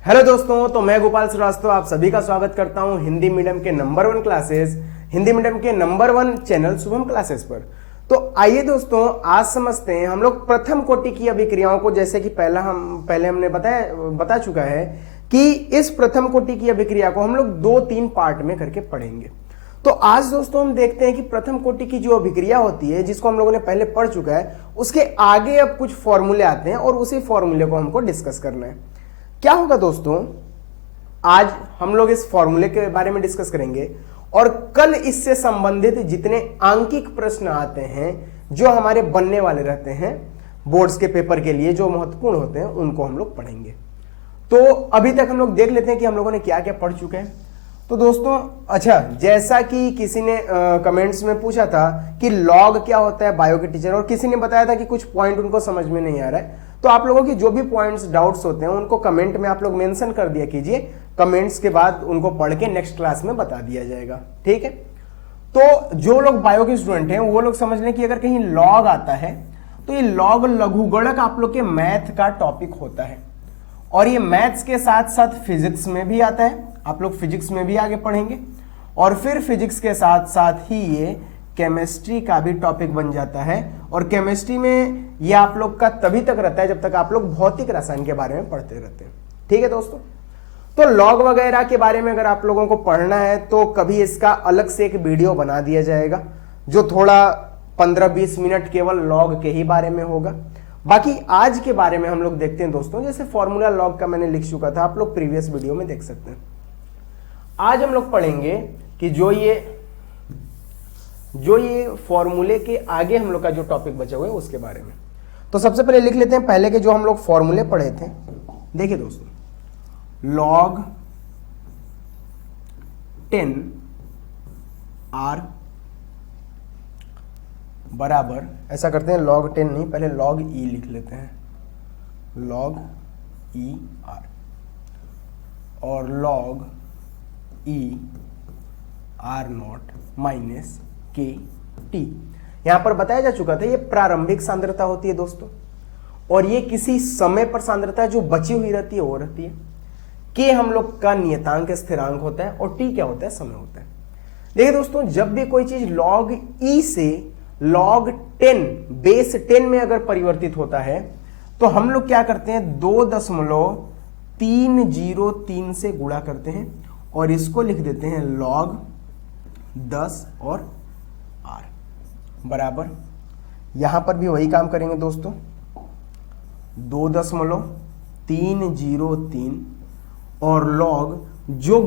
Hello दोस्तों, तो मैं गोपाल श्रीवास्तव आप सभी का स्वागत करता हूं हिंदी मीडियम के नंबर 1 क्लासेस, हिंदी मीडियम के नंबर 1 चैनल शुभम क्लासेस पर। तो आइए दोस्तों, आज समझते हैं हम लोग प्रथम कोटि की अभिक्रियाओं को। जैसे कि पहले हमने बता चुका है कि इस प्रथम कोटि की अभिक्रिया को हम लोग 2-3 पार्ट में करके पढ़ेंगे। तो आज दोस्तों हम देखते हैं कि प्रथम कोटि की जो अभिक्रिया होती है, जिसको हम लोगों ने पहले पढ़ चुका है, उसके आगे अब कुछ फॉर्मूले आते हैं और उसी फॉर्मूले को हमको डिस्कस करना है। क्या होगा दोस्तों, आज हम लोग इस फॉर्मूले के बारे में डिस्कस करेंगे और कल इससे संबंधित जितने आंकिक प्रश्न आते हैं जो हमारे बनने वाले रहते हैं बोर्ड्स के पेपर के लिए, जो महत्वपूर्ण होते हैं, उनको हम लोग पढ़ेंगे। तो अभी तक हम लोग देख लेते हैं कि हम लोगों ने क्या क्या पढ़ चुके हैं। तो दोस्तों, अच्छा, जैसा कि किसी ने कमेंट्स में पूछा था कि लॉग क्या होता है बायो के टीचर, और किसी ने बताया था कि कुछ पॉइंट उनको समझ में नहीं आ रहा है, तो आप लोगों की जो भी पॉइंट्स डाउट्स होते हैं उनको कमेंट में आप लोग मेंशन कर दिया कीजिए। कमेंट्स के बाद उनको पढ़ के नेक्स्ट क्लास में बता दिया जाएगा, ठीक है। तो जो लोग बायो के स्टूडेंट हैं वो लोग समझ लें कि अगर कहीं लॉग आता है तो ये लॉग लघुगणक आप लोग के मैथ का टॉपिक होता है, और ये मैथ्स के साथ साथ फिजिक्स में भी आता है। आप लोग फिजिक्स में भी आगे पढ़ेंगे, और फिर फिजिक्स के साथ साथ ही ये केमिस्ट्री का भी टॉपिक बन जाता है। और केमिस्ट्री में ये आप लोग का तभी तक रहता है जब तक आप लोग भौतिक रसायन के बारे में पढ़ते रहते हैं, ठीक है दोस्तों। तो लॉग वगैरह के बारे में अगर आप लोगों को पढ़ना है तो कभी इसका अलग से एक वीडियो बना दिया जाएगा, जो थोड़ा 15-20 मिनट केवल लॉग के ही बारे में होगा। बाकी आज के बारे में हम लोग देखते हैं दोस्तों। जैसे फॉर्मूला लॉग का मैंने लिख चुका था, आप लोग प्रीवियस वीडियो में देख सकते हैं। आज हम लोग पढ़ेंगे कि जो ये फॉर्मूले के आगे हम लोग का जो टॉपिक बचा हुआ है उसके बारे में। तो सबसे पहले लिख लेते हैं पहले के जो हम लोग फॉर्मूले पढ़े थे। देखिए दोस्तों, log 10 r बराबर, ऐसा करते हैं log 10 नहीं, पहले log e लिख लेते हैं, log e r, और log e r not minus के टी। यहां पर बताया जा चुका था ये प्रारंभिक सांद्रता होती है दोस्तों, और ये किसी समय पर सांद्रता जो बची हुई रहती है वो रहती है। के हम लोग का नियतांक स्थिरांक होता है, और टी क्या होता है, समय होता है। देखिए दोस्तों, जब भी कोई चीज log e से log 10 बेस 10 में अगर परिवर्तित होता है तो हम लोग क्या करते हैं, 2.303 से गुणा करते हैं और इसको लिख देते हैं log 10 और r बराबर, यहां पर भी वही काम करेंगे दोस्तों, 2.303 और log जो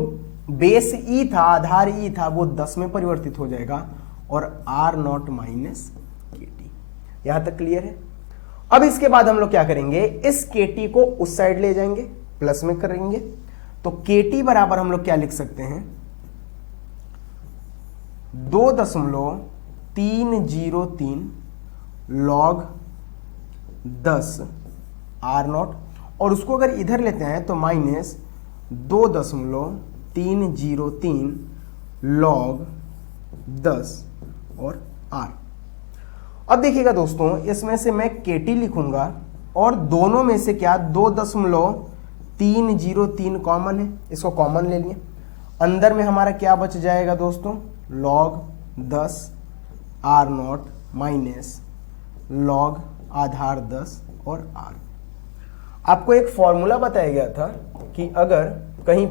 बेस ई था, आधार ई था, वो 10 में परिवर्तित हो जाएगा, और r नॉट माइनस के टी। यहां तक क्लियर है। अब इसके बाद हम लोग क्या करेंगे, इस के टी को उस साइड ले जाएंगे, प्लस में करेंगे। तो के टी बराबर हम लोग क्या लिख सकते हैं, 2.303 log 10 r नॉट, और उसको अगर इधर लेते हैं तो माइनस 2.303 log 10 और r। अब देखिएगा दोस्तों, इसमें से मैं केटी लिखूंगा और दोनों में से क्या 2.303 कॉमन है, इसको कॉमन ले लिए। अंदर में हमारा क्या बच जाएगा दोस्तों, log 10 r not minus log आधार 10 और r। आपको एक फॉर्मूला बताया गया था कि अगर कहीं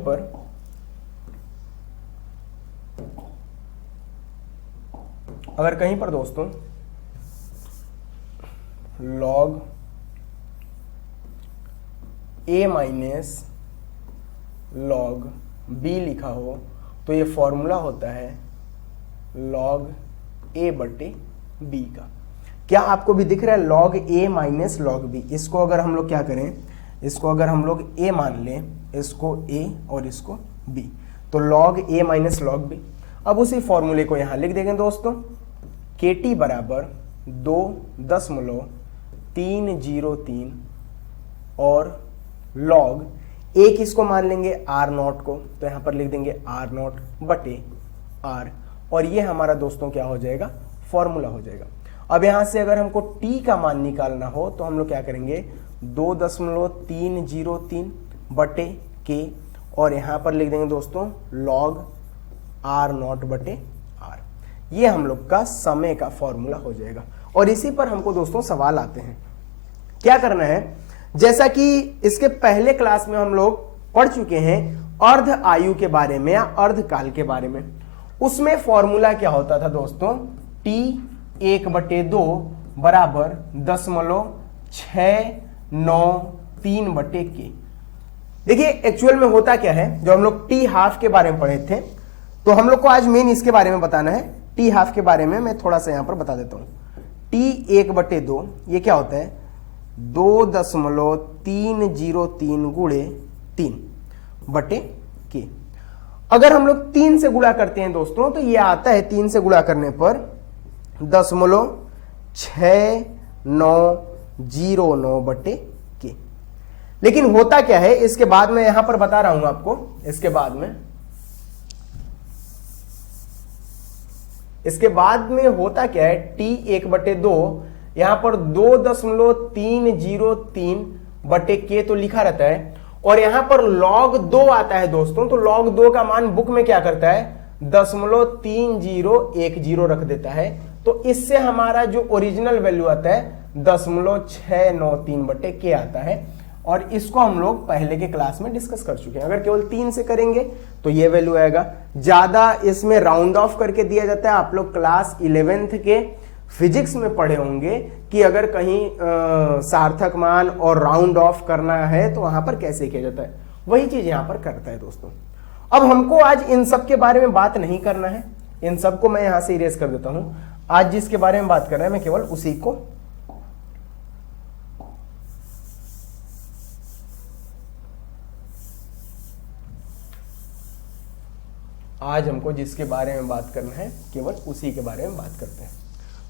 पर दोस्तों log a minus log b लिखा हो तो ये फॉर्मूला होता है log a बटे b का। क्या आपको भी दिख रहा है, log a minus log b। इसको अगर हम लोग क्या करें, इसको अगर हम लोग a मान लें, इसको a और इसको b, तो log a minus log b। अब उसी फॉर्मूले को यहां लिख देंगे दोस्तों, kt बराबर 2.303 और log एक इसको मान लेंगे r नॉट को, तो यहां पर लिख देंगे r नॉट बटे r, और ये हमारा दोस्तों क्या हो जाएगा, फॉर्मूला हो जाएगा। अब यहां से अगर हमको t का मान निकालना हो तो हम लोग क्या करेंगे, 2.303 बटे के, और यहां पर लिख देंगे दोस्तों log आर नॉट बटे आर। ये हम लोग का समय का फॉर्मूला हो जाएगा। और इसी पर हमको दोस्तों सवाल आते हैं। क्या करना है, जैसा कि इसके पहले क्लास में हम लोग पढ़ चुके हैं अर्ध आयु के बारे में या अर्धकाल के बारे में, उसमें फॉर्मूला क्या होता था दोस्तों, T1/2 बराबर 0.693/k। देखिए एक्चुअल में होता क्या है, जो हम लोग टी हाफ के बारे में पढ़े थे, तो हम लोग को आज मेन इसके बारे में बताना है। टी हाफ के बारे में मैं थोड़ा सा यहां पर बता देता हूं। T1/2 ये क्या होता है, 2.303 गुणे 3/k। अगर हम लोग 3 से गुणा करते हैं दोस्तों, तो ये आता है 3 से गुणा करने पर 0.6909/k। लेकिन होता क्या है, इसके बाद में यहां पर बता रहा हूं आपको, इसके बाद में होता क्या है, T1/2 यहां पर 2.303/k तो लिखा रहता है, और यहां पर log 2 आता है दोस्तों। तो log 2 का मान बुक में क्या करता है, 0.3010 रख देता है। तो इससे हमारा जो ओरिजिनल वैल्यू आता है 0.693/k आता है। और इसको हम लोग पहले के क्लास में डिस्कस कर चुके हैं। अगर केवल 3 से करेंगे तो ये वैल्यू आएगा। ज्यादा इसमें राउंड ऑफ करके दिया जाता है। आप लोग क्लास 11th के फिजिक्स में पढ़े होंगे कि अगर कहीं सार्थक मान और राउंड ऑफ करना है तो वहां पर कैसे किया जाता है, वही चीज यहां पर करता है दोस्तों। अब हमको आज इन सब के बारे में बात नहीं करना है, इन सबको मैं यहां से इरेज कर देता हूं। आज जिसके बारे में बात करना है मैं केवल उसी को आज हमको जिसके बारे में बात करना है केवल उसी के बारे में बात करते हैं।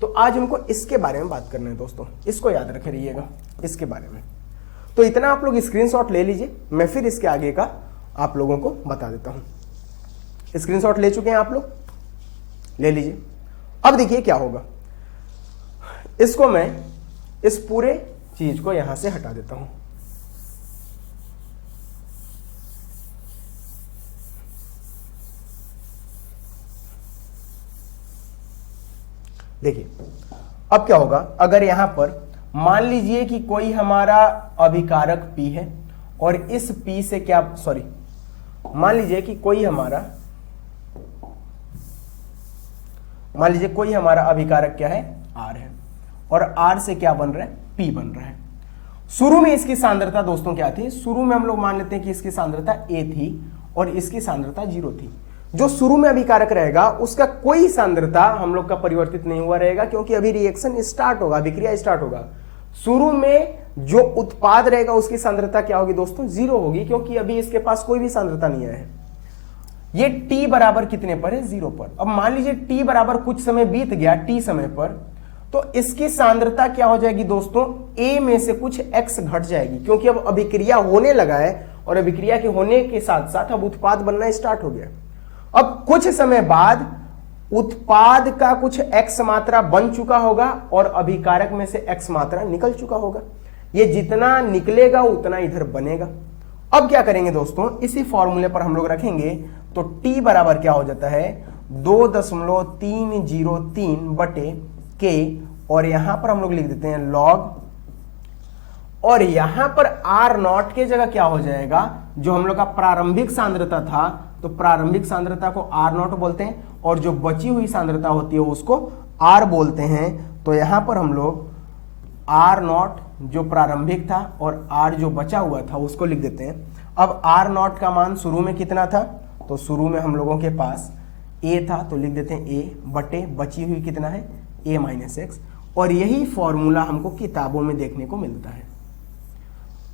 तो आज हमको इसके बारे में बात करना है दोस्तों, इसको याद रखे रहिएगा, इसके बारे में। तो इतना आप लोग स्क्रीनशॉट ले लीजिए, मैं फिर इसके आगे का आप लोगों को बता देता हूं। स्क्रीनशॉट ले चुके हैं आप लोग, ले लीजिए। अब देखिए क्या होगा, इसको मैं इस पूरे चीज को यहां से हटा देता हूं। देखिए अब क्या होगा, अगर यहां पर मान लीजिए कि कोई हमारा अभिकारक P है और इस P से क्या, सॉरी, मान लीजिए कि कोई हमारा अभिकारक क्या है, R है, और R से क्या बन रहा है, P बन रहा है। शुरू में इसकी सांद्रता दोस्तों क्या थी, शुरू में हम लोग मान लेते हैं कि इसकी सांद्रता A थी और इसकी सांद्रता 0 थी। जो शुरू में अभिकारक रहेगा उसका कोई सांद्रता हम लोग का परिवर्तित नहीं हुआ रहेगा, क्योंकि अभी रिएक्शन स्टार्ट होगा, अभिक्रिया स्टार्ट होगा। शुरू में जो उत्पाद रहेगा उसकी सांद्रता क्या होगी दोस्तों, 0 होगी, क्योंकि अभी इसके पास कोई भी सांद्रता नहीं आया है। ये T बराबर कितने पर है, 0 पर। अब मान लीजिए T बराबर कुछ समय बीत गया, T समय पर, तो इसकी सांद्रता क्या हो जाएगी दोस्तों, A में से कुछ X घट जाएगी, क्योंकि अब अभिक्रिया होने लगा है और अभिक्रिया के होने के साथ साथ अब उत्पाद बनना स्टार्ट हो गया। अब कुछ समय बाद उत्पाद का कुछ X मात्रा बन चुका होगा और अभिकारक में से X मात्रा निकल चुका होगा। ये जितना निकलेगा उतना इधर बनेगा। अब क्या करेंगे दोस्तों, इसी फॉर्मूले पर हम लोग रखेंगे, तो T बराबर क्या हो जाता है, 2.303/k, और यहां पर हम लोग लिख देते हैं log, और यहां पर R नॉट के जगह क्या हो जाएगा, जो हम लोग का प्रारंभिक सांद्रता था, तो प्रारंभिक सांद्रता को R नॉट बोलते हैं, और जो बची हुई सांद्रता होती है उसको R बोलते हैं। तो यहां पर हम लोग R नॉट जो प्रारंभिक था और R जो बचा हुआ था उसको लिख देते हैं। अब R नॉट का मान शुरू में कितना था, तो शुरू में हम लोगों के पास A था, तो लिख देते हैं A बटे बची हुई कितना है, A माइनस एक्स। और यही फॉर्मूला हमको किताबों में देखने को मिलता है।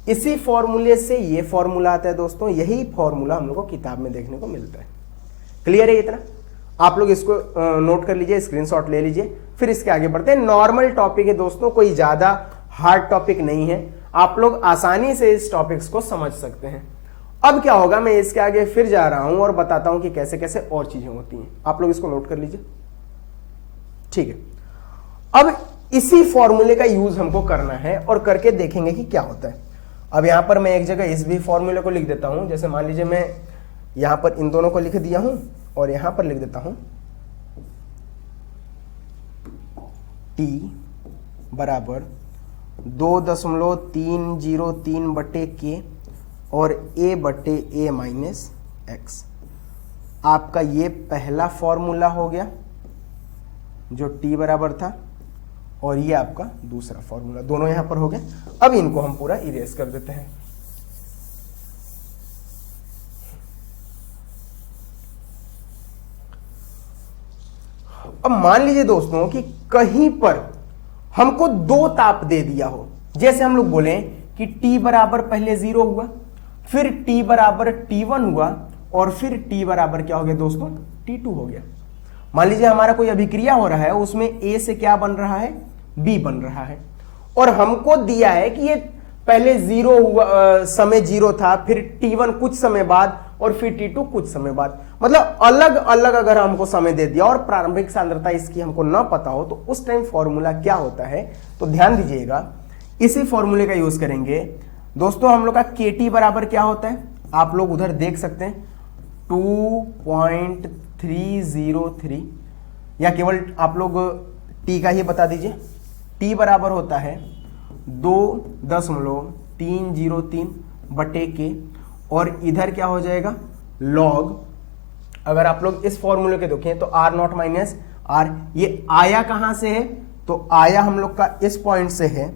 इसी फॉर्मूले से ये फॉर्मूला आता है दोस्तों, यही फॉर्मूला हम लोग को किताब में देखने को मिलता है। क्लियर है इतना? आप लोग इसको नोट कर लीजिए, स्क्रीनशॉट ले लीजिए, फिर इसके आगे बढ़ते हैं। नॉर्मल टॉपिक है दोस्तों, कोई ज्यादा हार्ड टॉपिक नहीं है, आप लोग आसानी से इस टॉपिक्स को समझ सकते हैं। अब क्या होगा, मैं इसके आगे फिर जा रहा हूं और बताता हूं कि कैसे कैसे और चीजें होती हैं। आप लोग इसको नोट कर लीजिए, ठीक है। अब इसी फॉर्मूले का यूज हमको करना है और करके देखेंगे कि क्या होता है। अब यहाँ पर मैं एक जगह इस भी फॉर्मूले को लिख देता हूँ, जैसे मान लीजिए मैं यहाँ पर इन दोनों को लिख दिया हूँ और यहाँ पर लिख देता हूँ t बराबर 2.303 बटे के और a बटे a माइनस एक्स। आपका ये पहला फॉर्मूला हो गया जो t बराबर था, और ये आपका दूसरा फॉर्मूला, दोनों यहां पर हो गए। अब इनको हम पूरा इरेज कर देते हैं। अब मान लीजिए दोस्तों कि कहीं पर हमको दो ताप दे दिया हो, जैसे हम लोग बोले कि t बराबर पहले 0 हुआ, फिर t बराबर t1 हुआ, और फिर t बराबर क्या हो गया दोस्तों, t2 हो गया। मान लीजिए हमारा कोई अभिक्रिया हो रहा है, उसमें a से क्या बन रहा है, b बन रहा है, और हमको दिया है कि ये पहले 0 हुआ, समय 0 था, फिर t1 कुछ समय बाद, और फिर t2 कुछ समय बाद। मतलब अलग अलग अगर हमको समय दे दिया और प्रारंभिक सांद्रता इसकी हमको ना पता हो, तो उस टाइम फॉर्मूला क्या होता है, तो ध्यान दीजिएगा, इसी फॉर्मूले का यूज करेंगे दोस्तों। हम लोग का kT बराबर क्या होता है, आप लोग उधर देख सकते हैं 2.303, या केवल आप लोग t का ही बता दीजिए। t बराबर होता है 2.303 बटे के, और इधर क्या हो जाएगा लॉग, अगर आप लोग इस फॉर्मूले के देखें तो आर नॉट माइनस आर। ये आया कहां से है, तो आया हम लोग का इस पॉइंट से है,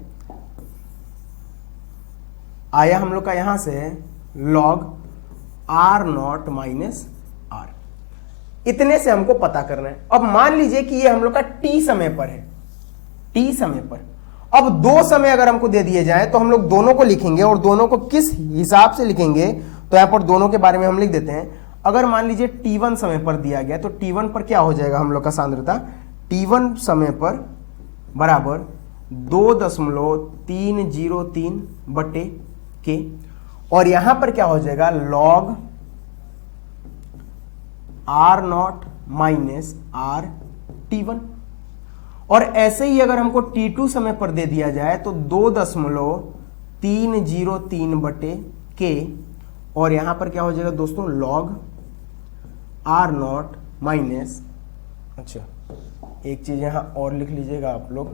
आया हम लोग का यहां से है log R naught minus R. इतने से हमको पता करना है। अब मान लीजिए कि ये हम लोग का टी समय पर है, टी समय पर। अब दो समय अगर हमको दे दिए जाए तो हम लोग दोनों को लिखेंगे, और दोनों को किस हिसाब से लिखेंगे तो यहां पर दोनों के बारे में हम लिख देते हैं। अगर मान लीजिए t1 समय पर दिया गया, तो t1 पर क्या हो जाएगा हम लोग का सांद्रता, t1 समय पर बराबर 2.303 बटे के, और यहां पर क्या हो जाएगा log R naught minus R t1। और ऐसे ही अगर हमको t2 समय पर दे दिया जाए तो 2.303 बटे के, और यहां पर क्या हो जाएगा दोस्तों लॉग आर नॉट माइनस, अच्छा एक चीज यहां और लिख लीजिएगा आप लोग,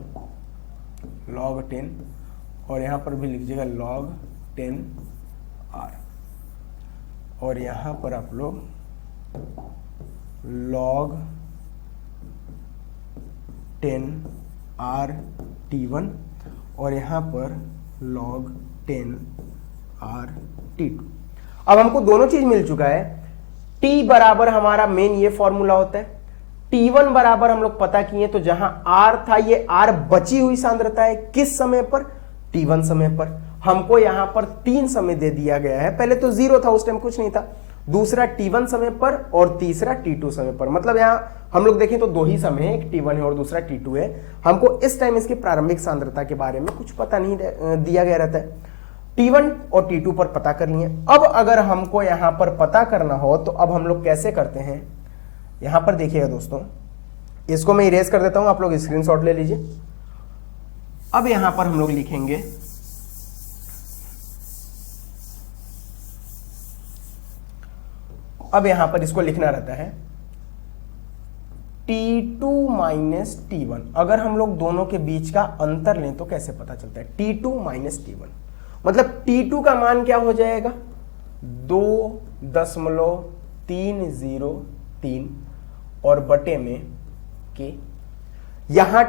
लॉग 10, और यहां पर भी लिख लीजिएगा लॉग 10 आर, और यहां पर आप लोग लॉग 10 आर t1, और यहां पर लॉग 10 आर t2। अब हमको दोनों चीज मिल चुका है। t बराबर हमारा मेन ये फॉर्मूला होता है, t1 बराबर हम लोग पता किए, तो जहां r था ये r बची हुई सांद्रता है, किस समय पर, t1 समय पर। हमको यहां पर 3 समय दे दिया गया है, पहले तो 0 था, उस टाइम कुछ नहीं था, दूसरा t1 समय पर और तीसरा t2 समय पर। मतलब यहां हम लोग देखें तो दो ही समय है, एक t1 है और दूसरा t2 है। हमको इस टाइम इसकी प्रारंभिक सांद्रता के बारे में कुछ पता नहीं दिया गया रहता है। t1 और t2 पर पता कर लिए। अब अगर हमको यहां पर पता करना हो तो अब हम लोग कैसे करते हैं, यहां पर देखिएगा दोस्तों, इसको मैं इरेज कर देता हूं, आप लोग स्क्रीनशॉट ले लीजिए। अब यहां पर हम लोग लिखेंगे अब यहां पर इसको लिखना रहता है T2 माइनस T1। अगर हम लोग दोनों के बीच का अंतर लें तो कैसे पता चलता है, T2 माइनस T1, मतलब T2 का मान क्या हो जाएगा 2.303 और बटे में के। यहां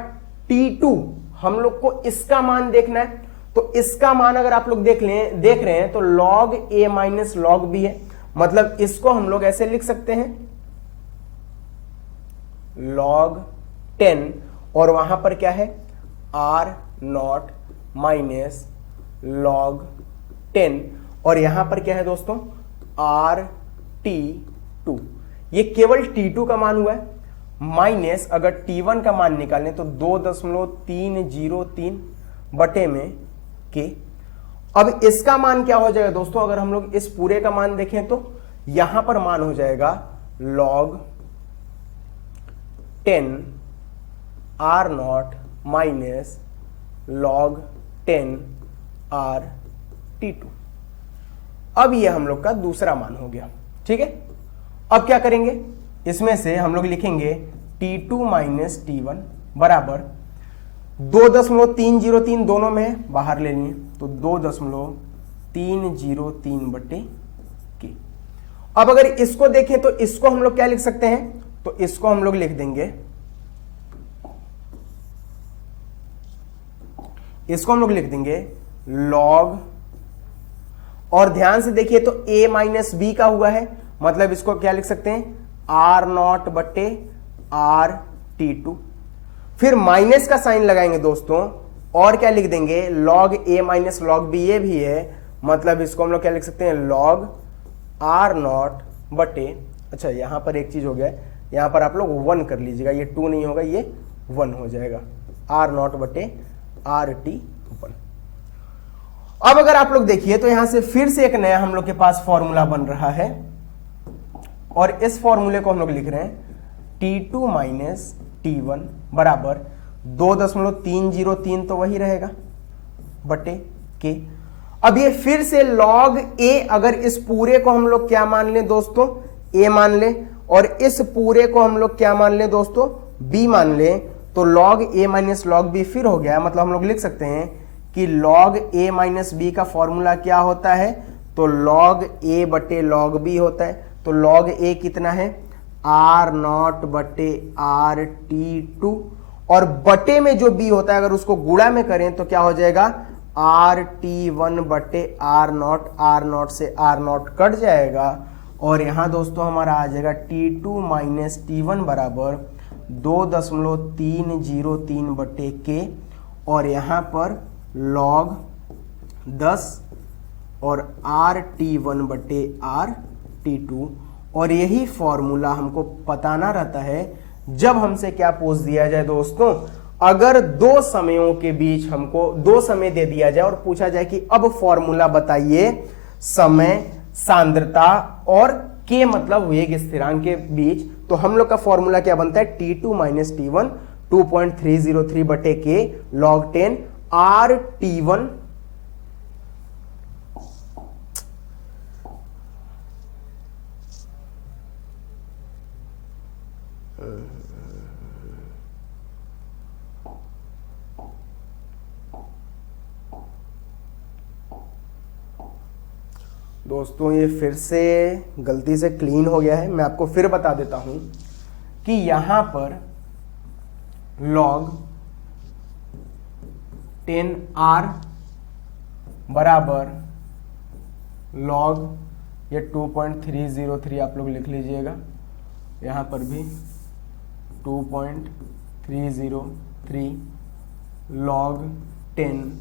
T2 हम लोग को इसका मान देखना है, तो इसका मान अगर आप लोग देख रहे हैं तो log a minus log b है। मतलब इसको हम लोग ऐसे लिख सकते हैं log 10, और वहां पर क्या है r नॉट माइनस log 10, और यहां पर क्या है दोस्तों RT2। ये केवल T2 का मान हुआ है, माइनस अगर T1 का मान निकालें तो 2.303 बटे में के। अब इसका मान क्या हो जाएगा दोस्तों, अगर हम लोग इस पूरे का मान देखें तो यहां पर मान हो जाएगा log 10 R not minus log 10 R T2। अब ये हम लोग का दूसरा मान हो गया, ठीक है। अब क्या करेंगे, इसमें से हम लोग लिखेंगे T2 माइनस T1 बराबर 2.303 दोनों में बाहर ले लिए तो 2.303 बटे के। अब अगर इसको देखें तो इसको हम लोग क्या लिख सकते हैं, तो इसको हम लोग लिख देंगे, इसको हम लोग लिख देंगे log, और ध्यान से देखिए तो a माइनस बी का हुआ है, मतलब इसको क्या लिख सकते हैं R0 बटे RT2। फिर माइनस का साइन लगाएंगे दोस्तों, और क्या लिख देंगे log a minus log b, ये भी है, मतलब इसको हम लोग क्या लिख सकते हैं log R0 बटे, अच्छा यहां पर एक चीज हो गया, यहां पर आप लोग 1 कर लीजिएगा, ये 2 नहीं होगा, ये 1 हो जाएगा, R0 बटे RT1। अब अगर आप लोग देखिए तो यहां से फिर से एक नया हम लोग के पास फॉर्मूला बन रहा है, और इस फॉर्मूले को हम लोग लिख रहे हैं T2 माइनस T1 बराबर 2.303 तो वही रहेगा बटे के। अब ये फिर से log a, अगर इस पूरे को हम लोग क्या मान लें दोस्तों a मान लें, और इस पूरे को हम लोग क्या मान लें दोस्तों b मान लें, तो log a minus log b फिर हो गया, मतलब हम लोग लिख सकते हैं कि log a माइनस b का फॉर्मूला क्या होता है, तो log a बटे log b होता है। तो log a कितना है R0 बटे RT2, और बटे में जो b होता है अगर उसको गुणा में करें तो क्या हो जाएगा RT1 बटे R0, R0 से R0 कट जाएगा, और यहां दोस्तों हमारा आ जाएगा T2 माइनस T1 बराबर 2.303 बटे के, और यहां पर log 10 और RT1 बटे RT2। और यही फॉर्मूला हमको बताना रहता है जब हमसे क्या पूछ दिया जाए दोस्तों, अगर दो समयों के बीच हमको 2 समय दे दिया जाए और पूछा जाए कि अब फॉर्मूला बताइए समय, सांद्रता और के मतलब वेग स्थिरांक के बीच, तो हम लोग का फॉर्मूला क्या बनता है T2 माइनस T1 2.303 बटे के log 10 RT1 दोस्तों ये फिर से गलती से क्लीन हो गया है, मैं आपको फिर बता देता हूं कि यहां पर log 10R बराबर log, ये 2.303 आप लोग लिख लीजिएगा, यहां पर भी 2.303 log 10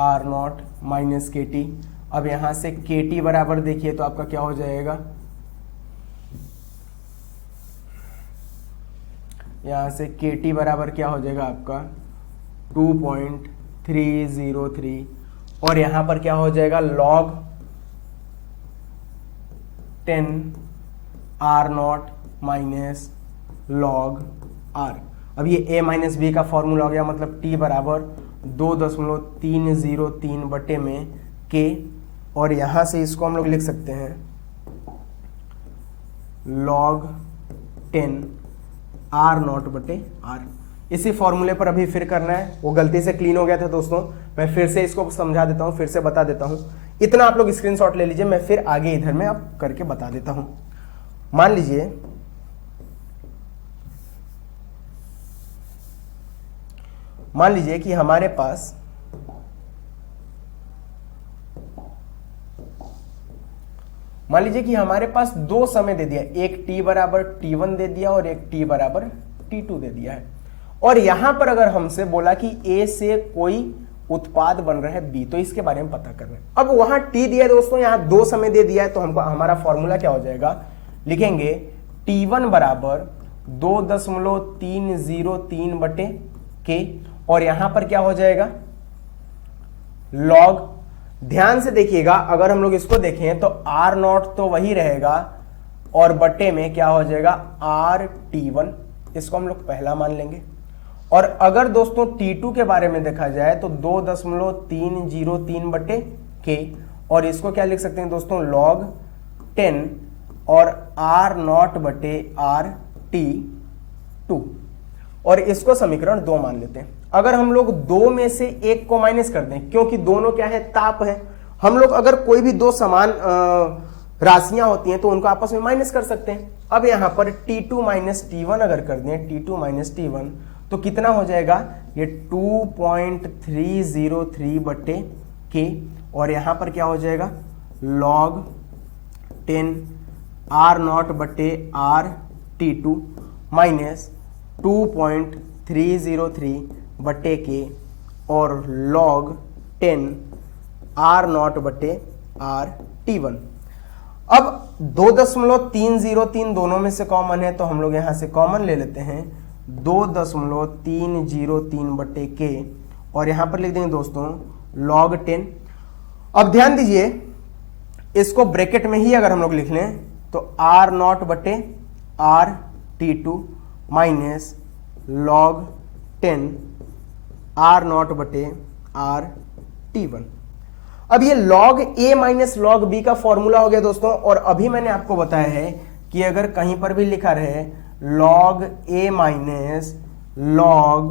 R0 माइनस KT। अब यहां से KT बराबर देखिए तो आपका क्या हो जाएगा, यहां से KT बराबर क्या हो जाएगा आपका 2.303, और यहां पर क्या हो जाएगा log 10 R0 minus log R। अब ये a माइनस बी का फॉर्मूला हो गया, मतलब T बराबर 2.303 बटे में K, और यहां से इसको हम लोग लिख सकते हैं log 10 R0 बटे R। इसी फॉर्मूले पर अभी फिर करना है, वो गलती से क्लीन हो गया था दोस्तों, मैं फिर से इसको समझा देता हूं, फिर से बता देता हूं, इतना आप लोग स्क्रीनशॉट ले लीजिए, मैं फिर आगे इधर में अब करके बता देता हूं। मान लीजिए कि हमारे पास दो समय दे दिया, एक t बराबर T1 दे दिया और एक t बराबर T2 दे दिया है, और यहां पर अगर हमसे बोला कि A से कोई उत्पाद बन रहा है B, तो इसके बारे में पता करना है। अब वहां t दिया है दोस्तों, यहां 2 समय दे दिया है, तो हमको हमारा फॉर्मूला क्या हो जाएगा, लिखेंगे T1 बराबर 2.303 बटे के, और यहां पर क्या हो जाएगा log, ध्यान से देखिएगा अगर हम लोग इसको देखें तो R0 तो वही रहेगा, और बटे में क्या हो जाएगा RT1, इसको हम लोग पहला मान लेंगे। और अगर दोस्तों T2 के बारे में देखा जाए तो 2.303 बटे के, और इसको क्या लिख सकते हैं दोस्तों, log 10 और आर नॉट बटे आर टी 2, और इसको समीकरण 2 मान लेते हैं। अगर हम लोग 2 में से 1 को माइनस कर दें, क्योंकि दोनों क्या है, ताप है, हम लोग अगर कोई भी दो समान राशियां होती हैं तो उनको आपस में माइनस कर सकते हैं। अब यहां पर T2 माइनस T1 अगर कर दें, T2 माइनस T1, तो कितना हो जाएगा, ये 2.303 बटे के, और यहां पर क्या हो जाएगा, log 10 आर नॉट बटे आर T2 माइनस 2.303 बटे के, और log 10 आर नॉट बटे आर T1। अब 2.303 दोनों में से कॉमन है, तो हम लोग यहां से कॉमन ले लेते हैं 2.303 बटे के, और यहां पर लिख देंगे दोस्तों log 10। अब ध्यान दीजिए, इसको ब्रैकेट में ही अगर हम लोग लिख लें तो आर नॉट बटे R T2 minus log 10 R naught बटे आर T1। अब ये log a minus log b का फॉर्मूला हो गया दोस्तों, और अभी मैंने आपको बताया है कि अगर कहीं पर भी लिखा रहे log a minus log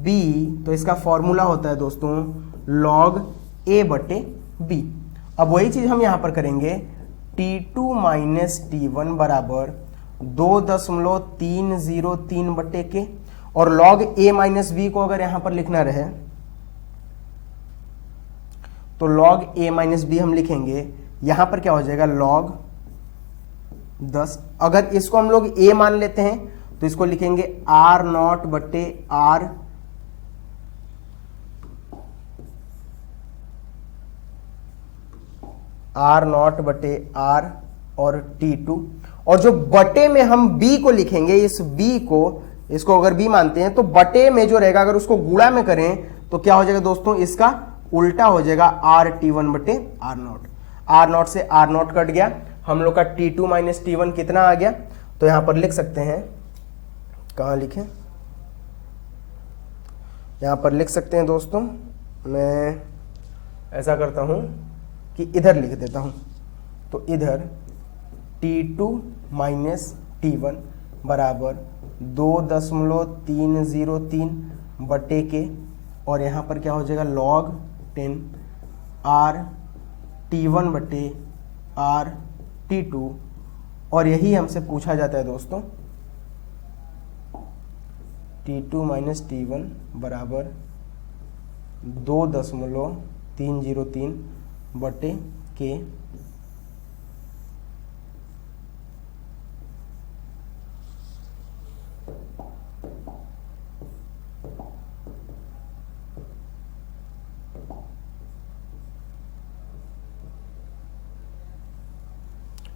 b, तो इसका फॉर्मूला होता है दोस्तों log a बटे b। अब वही चीज हम यहां पर करेंगे, T2 माइनस T1 बराबर 2.303 बटे के, और log a माइनस b को अगर यहां पर लिखना रहे तो log a माइनस b हम लिखेंगे, यहां पर क्या हो जाएगा, log 10। अगर इसको हम लोग a मान लेते हैं तो इसको लिखेंगे r नॉट बटे r नॉट बटे r और T2, और जो बटे में हम b को लिखेंगे, इस b को, इसको अगर b मानते हैं तो बटे में जो रहेगा अगर उसको गुणा में करें तो क्या हो जाएगा दोस्तों, इसका उल्टा हो जाएगा आर T1 बटे आर नॉट। आर नॉट से आर नॉट कट गया, हम लोग का T2 माइनस T1 कितना आ गया, तो यहां पर लिख सकते हैं, कहां लिखें, यहां पर लिख सकते हैं दोस्तों, मैं ऐसा करता हूं कि इधर लिख देता हूं, तो इधर T2 माइनस T1 बराबर 2.303 बटे के, और यहां पर क्या हो जाएगा, log 10 आर T1 बटे आर T2, और यही हमसे पूछा जाता है दोस्तों, T2 माइनस T1 बराबर 2.303 बटे के,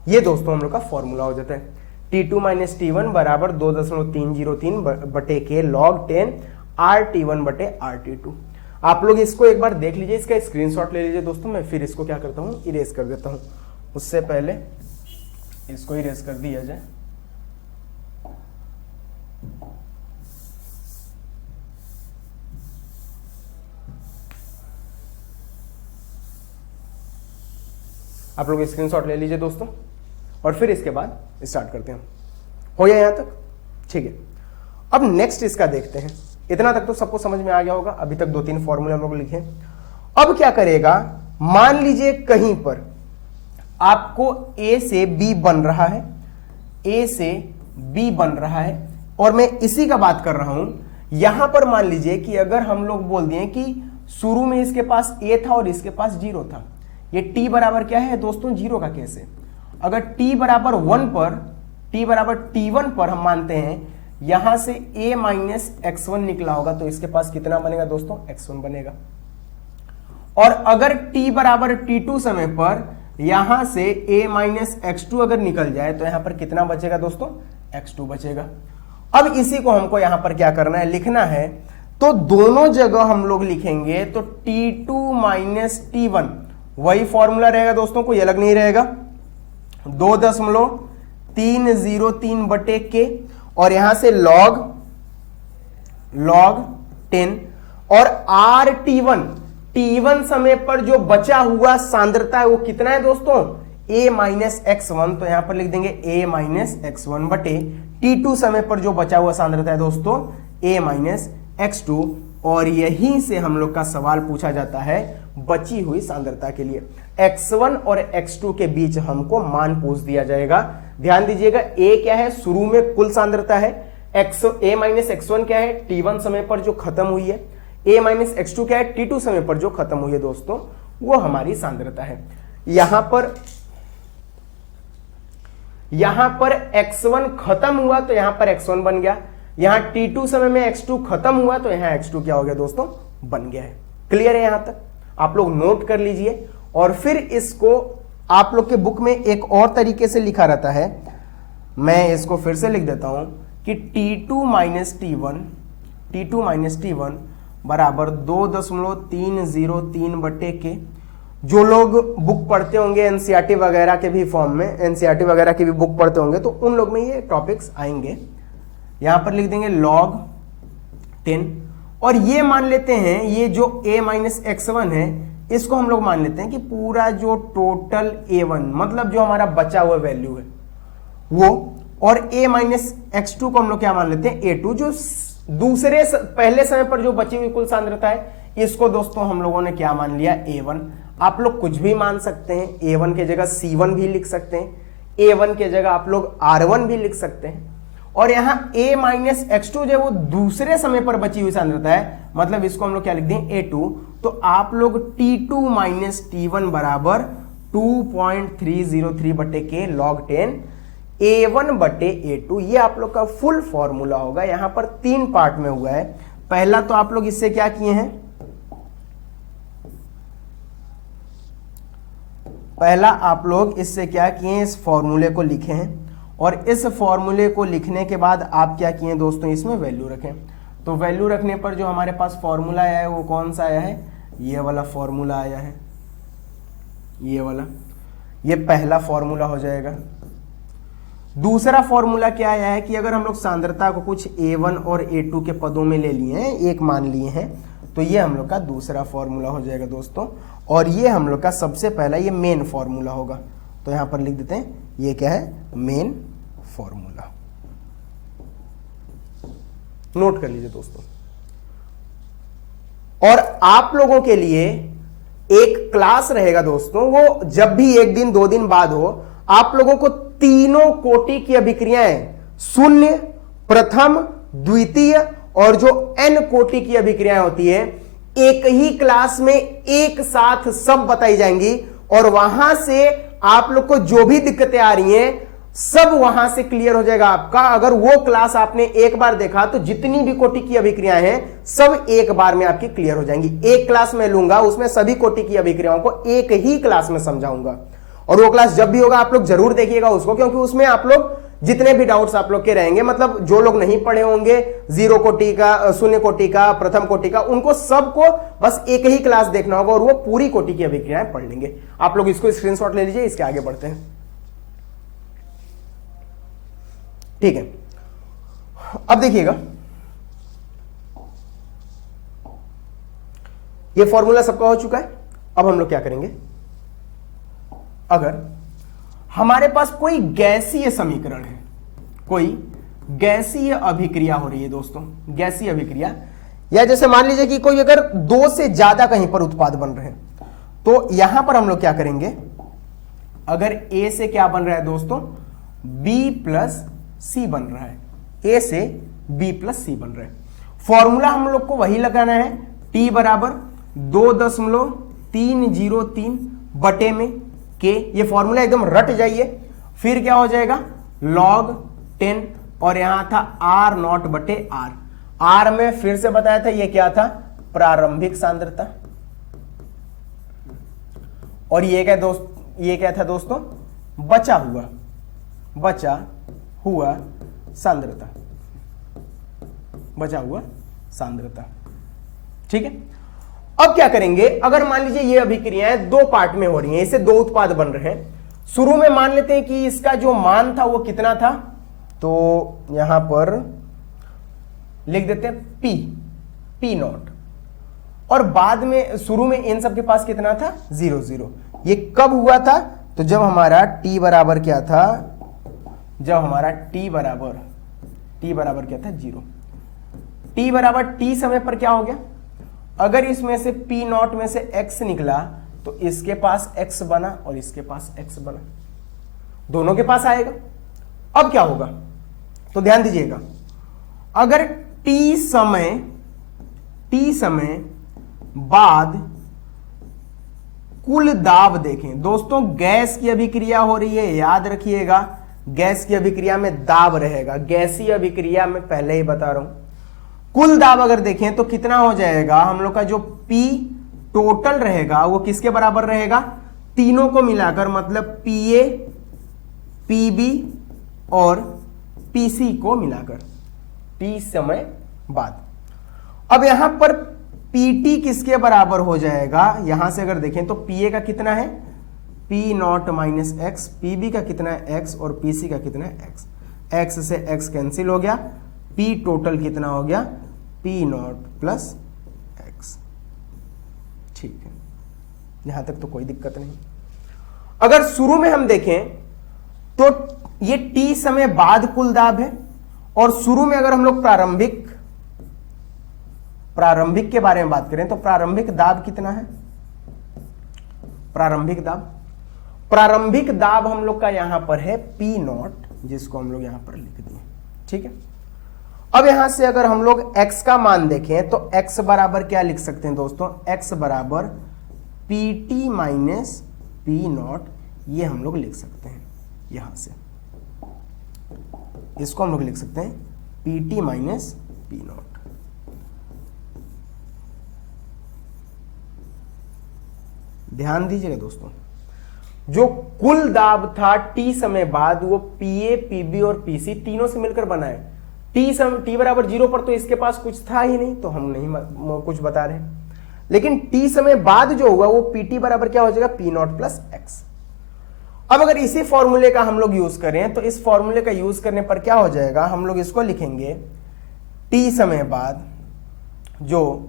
ये दोस्तों हम लोग का फॉर्मूला हो जाता है। T2 माइनस T1 बराबर 2.303 बटे के log 10 आर T1 बटे आर T2। आप लोग इसको एक बार देख लीजिए, इसका स्क्रीनशॉट ले लीजिए दोस्तों। मैं फिर इसको क्या करता हूं, इरेज कर देता हूं, उससे पहले इसको इरेज कर दिया जाए। आप लोग स्क्रीनशॉट ले लीजिए दोस्तों, और फिर इसके बाद स्टार्ट करते हैं। हो गया यहां तक, ठीक है। अब नेक्स्ट इसका देखते हैं। इतना तक तो सबको समझ में आ गया होगा, अभी तक 2-3 फॉर्मूले हम लोग लिखे। अब क्या करेगा, मान लीजिए कहीं पर आपको ए से बी बन रहा है, ए से बी बन रहा है, और मैं इसी का बात कर रहा हूं। यहां पर मान लीजिए कि अगर हम लोग बोल दिए कि शुरू में इसके पास ए था और इसके पास 0 था, ये t बराबर क्या है दोस्तों, 0 का केस है। अगर t बराबर 1 पर, t बराबर T1 पर हम मानते हैं यहां से a माइनस x1 निकला होगा, तो इसके पास कितना बनेगा दोस्तों, x1 बनेगा। और अगर t बराबर T2 समय पर यहां से a माइनस x2 अगर निकल जाए तो यहां पर कितना बचेगा दोस्तों, x2 बचेगा। अब इसी को हमको यहां पर क्या करना है, लिखना है। तो दोनों जगह हम लोग लिखेंगे तो T2 माइनस T1 वही फॉर्मूला रहेगा दोस्तों, कोई अलग नहीं रहेगा। 2.303 बटे के, और यहां से log 10 और आर T1 T1 समय पर जो बचा हुआ सांद्रता है वो कितना है दोस्तों, a माइनस x1, तो यहां पर लिख देंगे a माइनस x1 बटे T2 समय पर जो बचा हुआ सांद्रता है दोस्तों a माइनस x2, और यहीं से हम लोग का सवाल पूछा जाता है बची हुई सांद्रता के लिए। x1 और x2 के बीच हमको मान पूछ दिया जाएगा। ध्यान दीजिएगा, a क्या है, शुरू में कुल सांद्रता है, a माइनस x1 क्या है, T1 समय पर जो खत्म हुई है, a माइनस x2 क्या है, T2 समय पर जो खत्म हुई है दोस्तों, वो हमारी सांद्रता है। यहां पर x1 खत्म हुआ तो यहां पर x1 बन गया, यहां T2 समय में x2 खत्म हुआ तो यहां x2 क्या हो गया दोस्तों, बन गया है। क्लियर है? यहां तक आप लोग नोट कर लीजिए। और फिर इसको आप लोग के बुक में एक और तरीके से लिखा रहता है, मैं इसको फिर से लिख देता हूं कि T2 माइनस T1 बराबर 2.303 बटे के। जो लोग बुक पढ़ते होंगे एनसीईआरटी वगैरह के भी फॉर्म में, एनसीईआरटी वगैरह की भी बुक पढ़ते होंगे, तो उन लोग में ये टॉपिक्स आएंगे। यहां पर लिख देंगे log 10, और ये मान लेते हैं ये जो a माइनस x1 है इसको हम लोग मान लेते हैं कि पूरा जो टोटल a1 मतलब जो हमारा बचा हुआ वैल्यू है वो, और a माइनस x2 को हम लोग क्या मान लेते हैं, a2, जो पहले समय पर जो बची हुई कुल सांद्रता है, इसको दोस्तों हम लोगों ने क्या मान लिया, a1। आप लोग कुछ भी मान सकते हैं, a1 के जगह c1 भी लिख सकते हैं, a1 के जगह आप लोग r1 भी लिख सकते हैं, और यहां a माइनस x2 जो वो दूसरे समय पर बची हुई सांद्रता है, मतलब इसको हम लोग क्या लिख दें, a2। तो आप लोग T2 माइनस T1 बराबर 2.303 बटे के log 10 a1 बटे a2, ये आप लोग का फुल फॉर्मूला होगा। यहां पर 3 पार्ट में हुआ है। पहला तो आप लोग इससे क्या किए हैं, इस फॉर्मूले को लिखे हैं, और इस फॉर्मूले को लिखने के बाद आप क्या किए दोस्तों, इसमें वैल्यू रखें। तो वैल्यू रखने पर जो हमारे पास फॉर्मूला आया है वो कौन सा आया है, ये वाला फॉर्मूला आया है, ये वाला, ये पहला फॉर्मूला हो जाएगा। दूसरा फॉर्मूला क्या आया है कि अगर हम लोग सांद्रता को कुछ a1 और a2 के पदों में ले लिए हैं, एक मान लिए हैं, तो ये हम लोग का दूसरा फॉर्मूला हो जाएगा दोस्तों। और ये हम लोग का सबसे पहला ये मेन फॉर्मूला होगा, तो यहां पर लिख देते हैं ये क्या है, मेन फॉर्मूला। नोट कर लीजिए दोस्तों। और आप लोगों के लिए एक क्लास रहेगा दोस्तों, वो जब भी 1 दिन 2 दिन बाद हो, आप लोगों को तीनों कोटि की अभिक्रियाएं, शून्य, प्रथम, द्वितीय और जो n कोटि की अभिक्रियाएं होती है, एक ही क्लास में एक साथ सब बताई जाएंगी, और वहां से आप लोग को जो भी दिक्कतें आ रही हैं सब वहां से क्लियर हो जाएगा आपका। अगर वो क्लास आपने एक बार देखा तो जितनी भी कोटि की अभिक्रियाएं हैं सब एक बार में आपकी क्लियर हो जाएंगी। एक क्लास में लूंगा, उसमें सभी कोटि की अभिक्रियाओं को एक ही क्लास में समझाऊंगा, और वो क्लास जब भी होगा आप लोग जरूर देखिएगा उसको, क्योंकि उसमें आप लोग जितने भी डाउट्स आप लोग के रहेंगे, मतलब जो लोग नहीं पढ़े होंगे 0 कोटि का, शून्य कोटि का, प्रथम कोटि का, उनको सबको बस एक ही क्लास देखना होगा और वो पूरी कोटि की अभिक्रियाएं पढ़ लेंगे। आप लोग इसको स्क्रीनशॉट ले लीजिए, इसके आगे बढ़ते हैं। ठीक है, अब देखिएगा, ये फॉर्मूला सबका हो चुका है। अब हम लोग क्या करेंगे, अगर हमारे पास कोई गैसीय समीकरण है, कोई गैसीय अभिक्रिया हो रही है दोस्तों, गैसीय अभिक्रिया, या जैसे मान लीजिए कि कोई अगर 2 से ज्यादा कहीं पर उत्पाद बन रहे हैं, तो यहां पर हम लोग क्या करेंगे, अगर A से क्या बन रहा है दोस्तों, B प्लस C बन रहा है, A से B प्लस C बन रहा है, फॉर्मूला हम लोग को वही लगाना है, T बराबर 2.303 बटे में के, ये फॉर्मूला एकदम रट जाइए। फिर क्या हो जाएगा, log 10, और यहां था R0 बटे R। R में फिर से बताया था ये क्या था, प्रारंभिक सांद्रता, और ये क्या था दोस्तों, बचा हुआ सांद्रता। ठीक है, अब क्या करेंगे, अगर मान लीजिए ये अभिक्रियाएं 2 पार्ट में हो रही हैं, इसे 2 उत्पाद बन रहे हैं, शुरू में मान लेते हैं कि इसका जो मान था वो कितना था, तो यहां पर लिख देते हैं P0, और बाद में शुरू में इन सब के पास कितना था 0 0। ये कब हुआ था? तो जब हमारा t बराबर क्या था, जब हमारा t बराबर क्या था 0। t बराबर t समय पर क्या हो गया, अगर इसमें से p नॉट में से x निकला तो इसके पास x बना और इसके पास x बना, दोनों के पास आएगा। अब क्या होगा तो ध्यान दीजिएगा, अगर t समय बाद कुल दाब देखें दोस्तों, गैस की अभिक्रिया हो रही है, याद रखिएगा गैस की अभिक्रिया में दाब रहेगा, गैसीय अभिक्रिया में पहले ही बता रहा हूं। कुल दाब अगर देखें तो कितना हो जाएगा, हम लोग का जो P टोटल रहेगा वो किसके बराबर रहेगा, तीनों को मिलाकर, मतलब PA PB और PC को मिलाकर, T समय बाद। अब यहां पर PT किसके बराबर हो जाएगा, यहां से अगर देखें तो PA का कितना है P not minus x, PB का कितना है x और PC का कितना है x से x कैंसिल हो गया, P टोटल कितना हो गया P नॉट प्लस x। ठीक है, यहां तक तो कोई दिक्कत नहीं। अगर शुरू में हम देखें तो ये T समय बाद कुल दाब है, और शुरू में अगर हम लोग प्रारंभिक के बारे में बात करें तो प्रारंभिक दाब कितना है, प्रारंभिक दाब हम लोग का यहां पर है P नॉट, जिसको हम लोग यहां पर लिख दिए। ठीक है, अब यहां से अगर हम लोग x का मान देखें तो x बराबर क्या लिख सकते हैं दोस्तों, x बराबर PT माइनस P नॉट, ये हम लोग लिख सकते हैं। यहां से इसको हम लोग लिख सकते हैं PT माइनस P नॉट। ध्यान दीजिएगा दोस्तों, जो कुल दाब था T समय बाद वो PA PB और PC तीनों से मिलकर बना है। T बराबर 0 पर तो इसके पास कुछ था ही नहीं, तो हम नहीं कुछ बता रहे, लेकिन T समय बाद जो हुआ वो PT बराबर क्या हो जाएगा P नॉट प्लस एक्स। अब अगर इसी फॉर्मूले का हम लोग यूज करें तो इस फॉर्मूले का यूज करने पर क्या हो जाएगा, हम लोग इसको लिखेंगे T समय बाद जो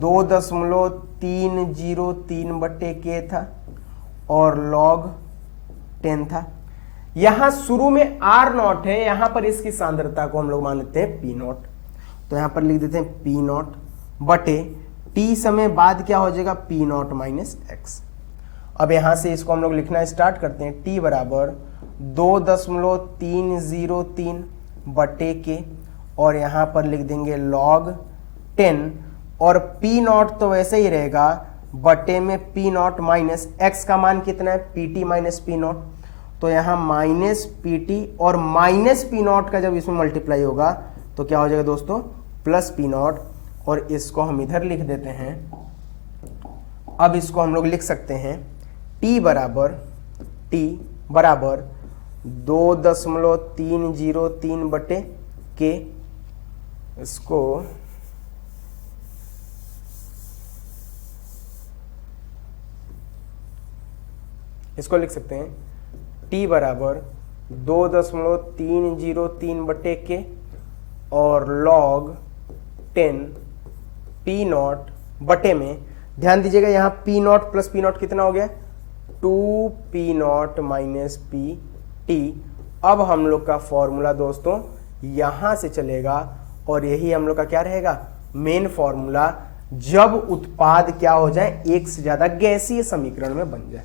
2.303 बटे k था और log 10 था। यहां शुरू में R नॉट है, यहां पर इसकी सांद्रता को हम लोग मान लेते हैं P नॉट, तो यहां पर लिख देते हैं P नॉट बटे T समय बाद क्या हो जाएगा P नॉट माइनस एक्स। अब यहां से इसको हम लोग लिखना स्टार्ट करते हैं, T बराबर 2.303 बटे के, और यहां पर लिख देंगे log 10, और P नॉट तो वैसे ही रहेगा बटे में P नॉट माइनस एक्स का मान कितना है PT माइनस P नॉट, तो यहां माइनस PT और माइनस P नॉट का जब इसमें मल्टीप्लाई होगा तो क्या हो जाएगा दोस्तों प्लस P नॉट, और इसको हम इधर लिख देते हैं। अब इसको हम लोग लिख सकते हैं T बराबर 2.303 बटे के, इसको लिख सकते हैं T बराबर 2.303 बटे के और log 10 P नॉट बटे में, ध्यान दीजिएगा यहां P not plus P not कितना हो गया 2P नॉट माइनस PT। अब हम लोग का फॉर्मूला दोस्तों यहां से चलेगा, और यही हम लोग का क्या रहेगा मेन फॉर्मूला, जब उत्पाद क्या हो जाए एक से ज्यादा गैसीय समीकरण में बन जाए।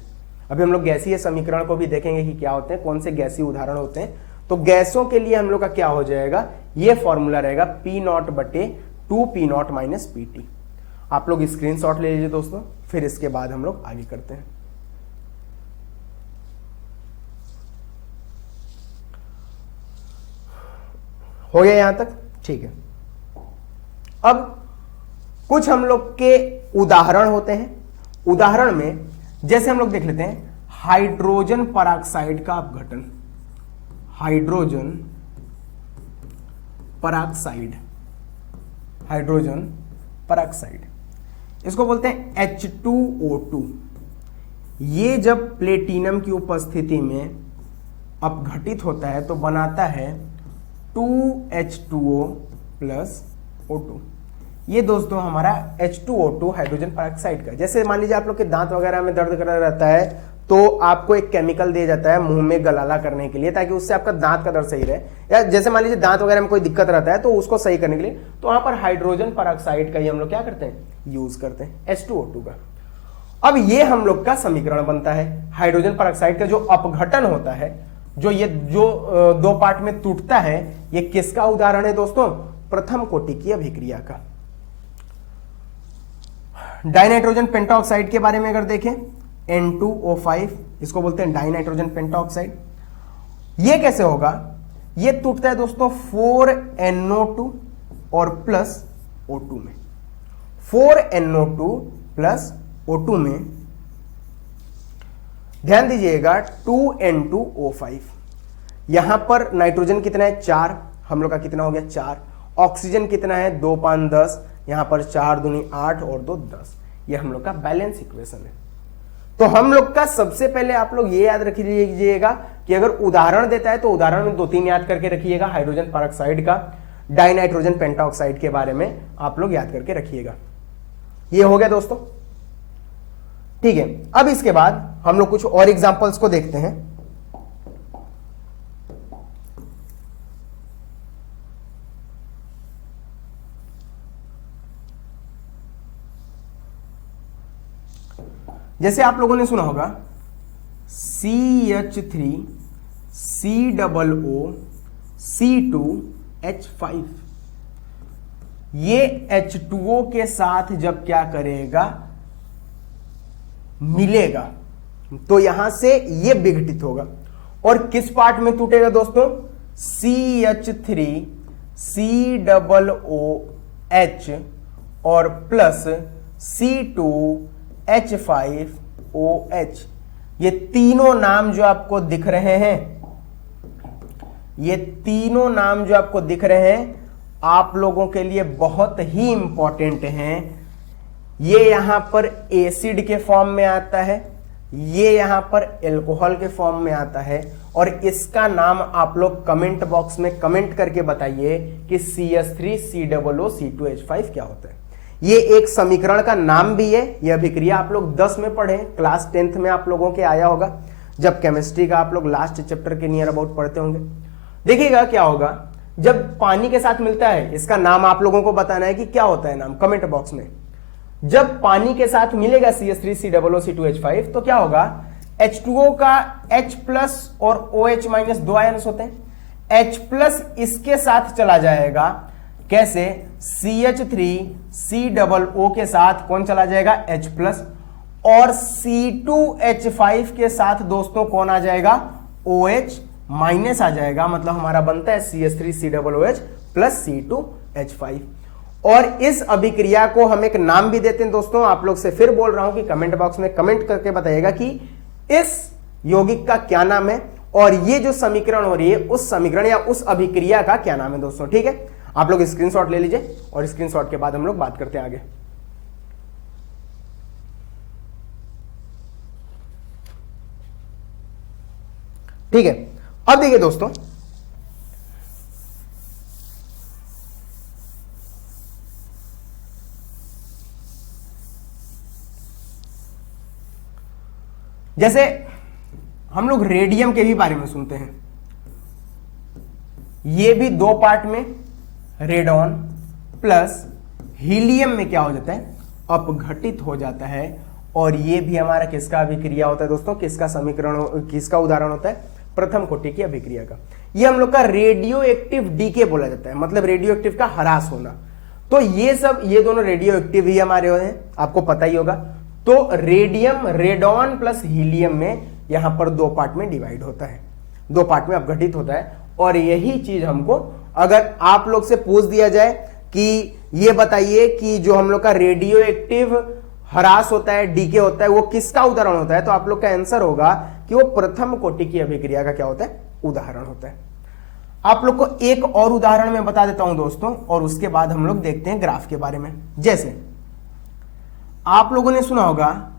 अभी हम लोग गैसीय समीकरण को भी देखेंगे कि क्या होते हैं, कौन से गैसीय उदाहरण होते हैं। तो गैसों के लिए हम लोग का क्या हो जाएगा, ये फॉर्मूला रहेगा P नॉट बटे 2P नॉट माइनस PT। आप लोग स्क्रीनशॉट ले लीजिए दोस्तों, फिर इसके बाद हम लोग आगे करते हैं। हो गया यहां तक, ठीक है। अब कुछ हम लोग के उदाहरण होते हैं। उदाहरण में जैसे हम लोग देख लेते हैं हाइड्रोजन पराक्साइड का अपघटन, हाइड्रोजन पराक्साइड, इसको बोलते हैं H2O2। ये जब प्लेटिनम की उपस्थिति में अपघटित होता है तो बनाता है 2H2O प्लस O2। ये दोस्तों हमारा H2O2 हाइड्रोजन पेरोक्साइड का। जैसे मान लीजिए आप लोग के दांत वगैरह में दर्द कर रहता है तो आपको एक केमिकल दिया जाता है मुंह में गलाला करने के लिए, ताकि उससे आपका दांत का दर्द सही रहे। या जैसे मान लीजिए दांत वगैरह में कोई दिक्कत रहता है तो उसको सही करने के लिए तो वहां पर हाइड्रोजन पेरोक्साइड का ही हम लोग क्या करते हैं, यूज करते हैं, H2O2 का। अब ये हम लोग का समीकरण बनता है। हाइड्रोजन पेरोक्साइड का जो अपघटन होता है, जो दो पार्ट में टूटता है, ये किसका उदाहरण है दोस्तों, प्रथम कोटि की अभिक्रिया का। डाइनाइट्रोजन पेंटाऑक्साइड के बारे में अगर देखें, N2O5, इसको बोलते हैं डाइनाइट्रोजन पेंटाऑक्साइड। ये कैसे होगा, ये टूटता है दोस्तों 4NO2 और प्लस O2 में। 4NO2 प्लस O2 में ध्यान दीजिएगा 2N2O5। यहां पर नाइट्रोजन कितना है, 4, हम लोग का कितना हो गया 4। ऑक्सीजन कितना है, 2 5 10, यहां पर 4 दूनी 8 और 2 10। ये हम लोग का बैलेंस इक्वेशन है। तो हम लोग का सबसे पहले आप लोग ये याद रख लीजिएगा कि अगर उदाहरण देता है तो उदाहरण में 2-3 याद करके रखिएगा, हाइड्रोजन पेरोक्साइड का, डाइनाइट्रोजन पेंटाऑक्साइड के बारे में आप लोग याद करके रखिएगा। ये हो गया दोस्तों, ठीक है। अब इसके बाद हम लोग कुछ और एग्जांपल्स को देखते हैं। जैसे आप लोगों ने सुना होगा CH3 COO C2H5, ये H2O के साथ जब क्या करेगा, मिलेगा तो यहां से ये विघटित होगा और किस पार्ट में टूटेगा दोस्तों, CH3 COOH और प्लस C2H5OH। ये तीनों नाम जो आपको दिख रहे हैं, ये तीनों नाम जो आपको दिख रहे हैं आप लोगों के लिए बहुत ही इंपॉर्टेंट हैं। ये यहां पर एसिड के फॉर्म में आता है, ये यहां पर एल्कोहल के फॉर्म में आता है, और इसका नाम आप लोग कमेंट बॉक्स में कमेंट करके बताइए कि CH3 COO C2H5 क्या होता है। ये एक समीकरण का नाम भी है। यह अभिक्रिया आप लोग 10 में पढ़े, क्लास 10th में आप लोगों के आया होगा, जब केमिस्ट्री का आप लोग लास्ट चैप्टर के नियर अबाउट पढ़ते होंगे। देखिएगा क्या होगा जब पानी के साथ मिलता है, इसका नाम आप लोगों को बताना है कि क्या होता है नाम, कमेंट बॉक्स में। जब पानी के साथ मिलेगा CH3 COO C2H5 तो क्या होगा, H2O का H प्लस और OH माइनस 2 आयन्स होते हैं। H प्लस इसके साथ चला जाएगा, कैसे, CH3 COO के साथ कौन चला जाएगा, H प्लस, और C2H5 के साथ दोस्तों कौन आ जाएगा, OH माइनस आ जाएगा। मतलब हमारा बनता है CH3 COOH प्लस C2H5। और इस अभिक्रिया को हम एक नाम भी देते हैं दोस्तों। आप लोग से फिर बोल रहा हूं कि कमेंट बॉक्स में कमेंट करके बताइएगा कि इस यौगिक का क्या नाम है और ये जो समीकरण हो रही है उस समीकरण या उस अभिक्रिया का क्या नाम है दोस्तों, ठीक है। आप लोग स्क्रीनशॉट ले लीजिए और स्क्रीनशॉट के बाद हम लोग बात करते हैं आगे। ठीक है, अब देखिए दोस्तों, जैसे हम लोग रेडियम के भी बारे में सुनते हैं। ये भी 2 पार्ट में, रेडॉन प्लस हीलियम में क्या हो जाता है, अपघटित हो जाता है। और ये भी हमारा किसका अभिक्रिया होता है दोस्तों, किसका समीकरण, किसका उदाहरण होता है, प्रथम कोटि की अभिक्रिया का। ये हम लोग का रेडियो एक्टिव डीके बोला जाता है, मतलब रेडियो एक्टिव का ह्रास होना। तो ये सब, ये दोनों रेडियो एक्टिव ही हमारे हैं, आपको पता ही होगा। तो रेडियम, रेडॉन प्लस हीलियम में यहां पर 2 पार्ट में डिवाइड होता है, 2 पार्ट में अपघटित होता है। और यही चीज हमको अगर आप लोग से पूछ दिया जाए कि ये बताइए कि जो हम लोग का रेडियो एक्टिव ह्रास होता है, डीके होता है, वो किसका उदाहरण होता है, तो आप लोग का आंसर होगा कि वो प्रथम कोटि की अभिक्रिया का क्या होता है, उदाहरण होता है। आप लोग को एक और उदाहरण मैं बता देता हूं दोस्तों, और उसके बाद हम लोग देखते हैं ग्राफ के बारे में। जैसे आप लोगों ने सुना होगा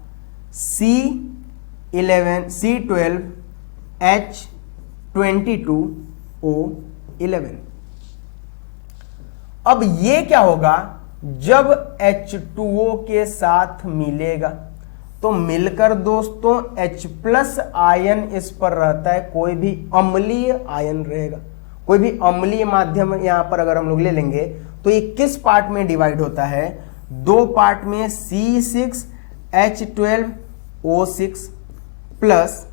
C12H22O11, अब ये क्या होगा, जब H2O के साथ मिलेगा तो मिलकर दोस्तों H प्लस आयन इस पर रहता है, कोई भी अम्लीय आयन रहेगा, कोई भी अम्लीय माध्यम यहां पर अगर हम लोग ले लेंगे तो ये किस पार्ट में डिवाइड होता है, दो पार्ट में, C6H12O6 प्लस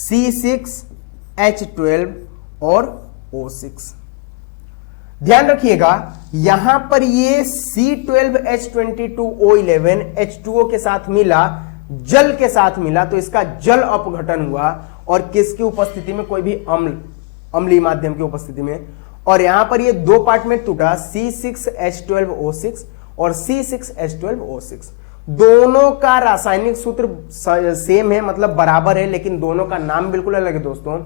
C6H12 और O6। ध्यान रखिएगा यहां पर ये C12H22O11 H2O के साथ मिला, जल के साथ मिला, तो इसका जल अपघटन हुआ और किसकी उपस्थिति में, कोई भी अम्लीय माध्यम की उपस्थिति में, और यहां पर ये दो पार्ट में टूटा, C6H12O6 और C6H12O6। दोनों का रासायनिक सूत्र सेम है, मतलब बराबर है, लेकिन दोनों का नाम बिल्कुल अलग है दोस्तों।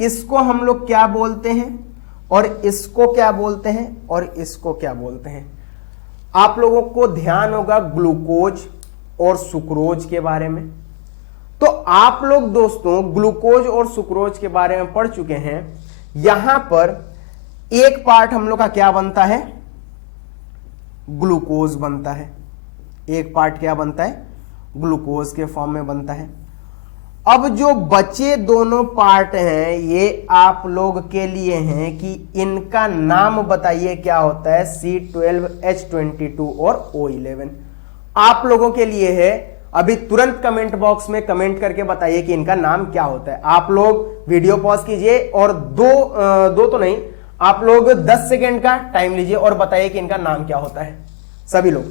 इसको हम लोग क्या बोलते हैं और इसको क्या बोलते हैं और इसको क्या बोलते हैं। आप लोगों को ध्यान होगा ग्लूकोज और सुक्रोज के बारे में। तो आप लोग दोस्तों ग्लूकोज और सुक्रोज के बारे में पढ़ चुके हैं। यहां पर एक पार्ट हम लोग का क्या बनता है, ग्लूकोज बनता है, एक पार्ट क्या बनता है, ग्लूकोज के फॉर्म में बनता है। अब जो बचे दोनों पार्ट हैं ये आप लोग के लिए हैं कि इनका नाम बताइए क्या होता है, C12H22 और O11 आप लोगों के लिए है। अभी तुरंत कमेंट बॉक्स में कमेंट करके बताइए कि इनका नाम क्या होता है। आप लोग वीडियो पॉज कीजिए और दो तो नहीं, आप लोग 10 सेकेंड का टाइम लीजिए और बताइए कि इनका नाम क्या होता है, सभी लोग।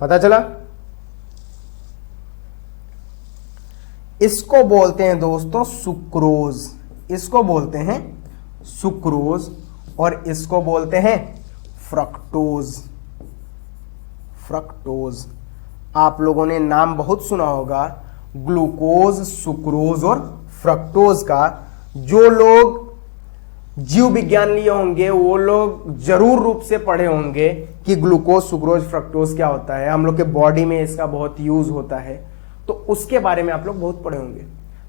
पता चला? इसको बोलते हैं दोस्तों सुक्रोज, इसको बोलते हैं सुक्रोज और इसको बोलते हैं फ्रक्टोज। फ्रक्टोज आप लोगों ने नाम बहुत सुना होगा, ग्लूकोज, सुक्रोज और फ्रक्टोज का। जो लोग जीव विज्ञान लिए होंगे वो लोग जरूर रूप से पढ़े होंगे कि ग्लूकोज, सुक्रोज, फ्रक्टोज क्या होता है। हम लोग के बॉडी में इसका बहुत यूज होता है, तो उसके बारे में आप लोग बहुत पढ़े होंगे।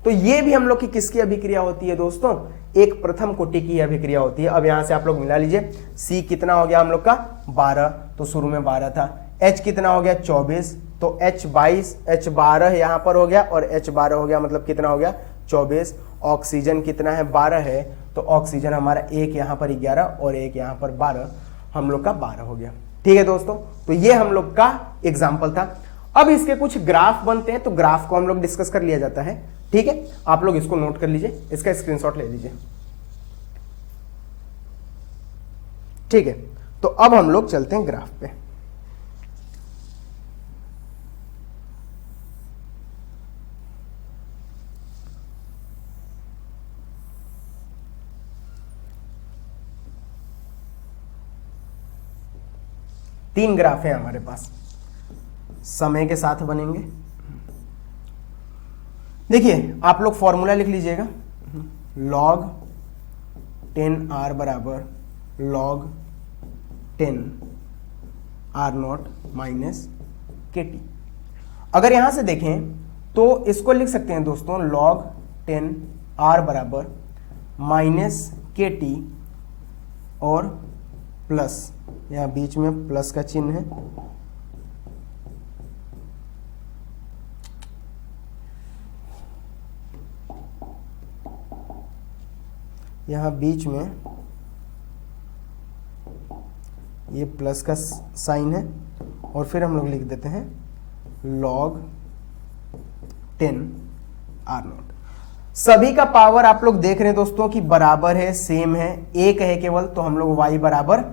तो ये भी हम लोग की किसकी अभिक्रिया होती है दोस्तों, एक प्रथम कोटि की अभिक्रिया होती है। अब यहां से आप लोग मिला लीजिए, C कितना हो गया हम लोग का 12, तो शुरू में 12 था। H कितना हो गया 24, तो H12 यहां पर हो गया और H12 हो गया, मतलब कितना हो गया 24। ऑक्सीजन कितना है 12 है, तो ऑक्सीजन हमारा एक यहां पर 11 और एक यहां पर 12, हम लोग का 12 हो गया। ठीक है दोस्तों, तो ये हम लोग का एग्जाम्पल था। अब इसके कुछ ग्राफ बनते हैं, तो ग्राफ को हम लोग डिस्कस कर लिया जाता है। ठीक है, आप लोग इसको नोट कर लीजिए, इसका स्क्रीनशॉट ले लीजिए। ठीक है, तो अब हम लोग चलते हैं ग्राफ पे। तीन ग्राफ है हमारे पास, समय के साथ बनेंगे। देखिए आप लोग फॉर्मूला लिख लीजिएगा, log 10R बराबर log 10 R0 माइनस KT। अगर यहां से देखें तो इसको लिख सकते हैं दोस्तों log 10R बराबर माइनस KT और प्लस, यहां बीच में प्लस का चिन्ह है, यहां बीच में ये प्लस का साइन है और फिर हम लोग लिख देते हैं log 10 R0। सभी का पावर आप लोग देख रहे हैं दोस्तों कि बराबर है, सेम है, एक है केवल, तो हम लोग y बराबर